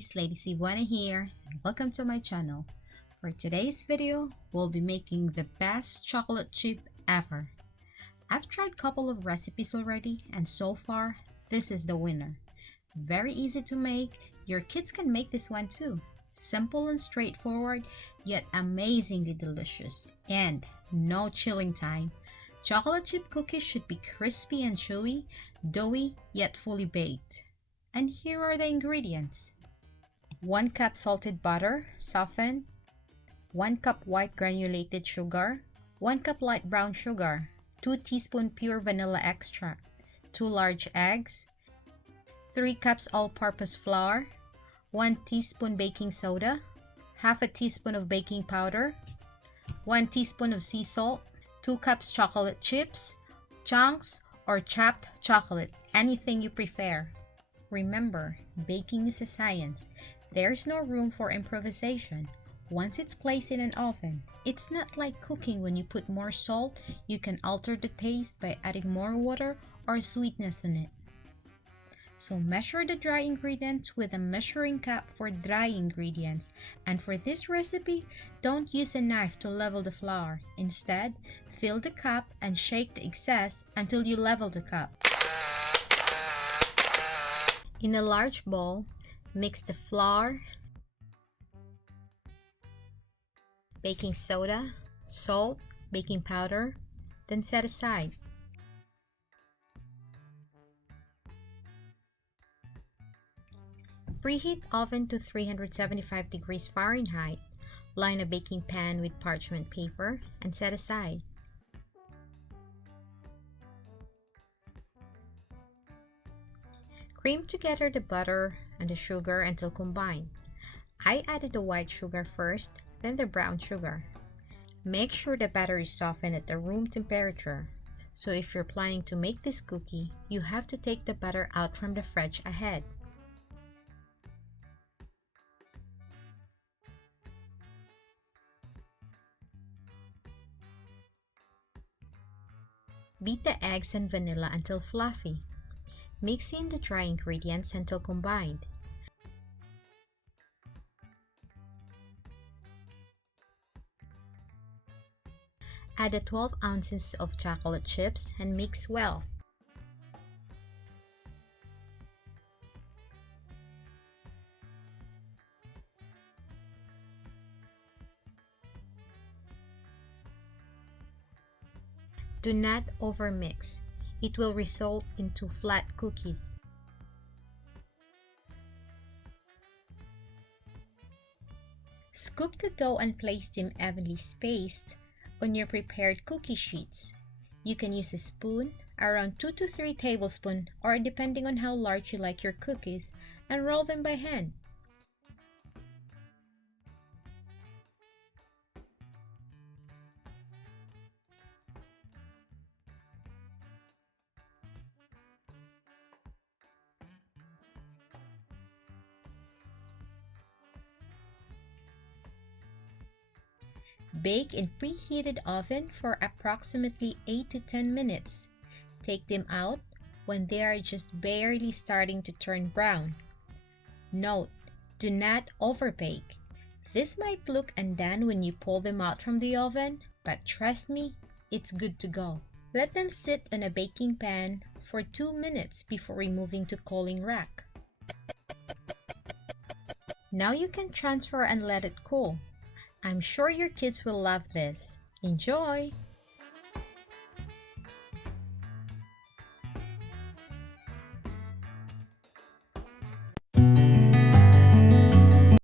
guys, Lady Cebuana here, and welcome to my channel. For today's video, we'll be making the best chocolate chip ever. I've tried a couple of recipes already, and so far, this is the winner. Very easy to make, your kids can make this one too. Simple and straightforward, yet amazingly delicious. And no chilling time. Chocolate chip cookies should be crispy and chewy, doughy, yet fully baked. And here are the ingredients. 1 cup salted butter, softened. 1 cup white granulated sugar. 1 cup light brown sugar. 2 teaspoons pure vanilla extract. 2 large eggs. 3 cups all-purpose flour. 1 teaspoon baking soda. Half a teaspoon of baking powder. 1 teaspoon of sea salt. 2 cups chocolate chips, chunks, or chopped chocolate, anything you prefer. Remember, baking is a science. There's no room for improvisation. Once it's placed in an oven, it's not like cooking. When you put more salt, you can alter the taste by adding more water or sweetness in it. So measure the dry ingredients with a measuring cup for dry ingredients. And for this recipe, don't use a knife to level the flour. Instead, fill the cup and shake the excess until you level the cup. In a large bowl, mix the flour, baking soda, salt, baking powder, then set aside. Preheat oven to 375 degrees Fahrenheit. Line a baking pan with parchment paper and set aside. Cream together the butter and the sugar until combined. I added the white sugar first, then the brown sugar. Make sure the batter is softened at the room temperature. So if you're planning to make this cookie, you have to take the batter out from the fridge ahead. Beat the eggs and vanilla until fluffy. Mix in the dry ingredients until combined. Add the 12 ounces of chocolate chips and mix well. Do not overmix. It will result into flat cookies. Scoop the dough and place them evenly spaced on your prepared cookie sheets. You can use a spoon, around 2 to 3 tablespoons, or depending on how large you like your cookies, and roll them by hand. Bake in preheated oven for approximately 8 to 10 minutes. Take them out when they are just barely starting to turn brown. Note, do not overbake. This might look undone when you pull them out from the oven, but trust me, it's good to go. Let them sit in a baking pan for 2 minutes before removing to cooling rack. Now you can transfer and let it cool. I'm sure your kids will love this. Enjoy!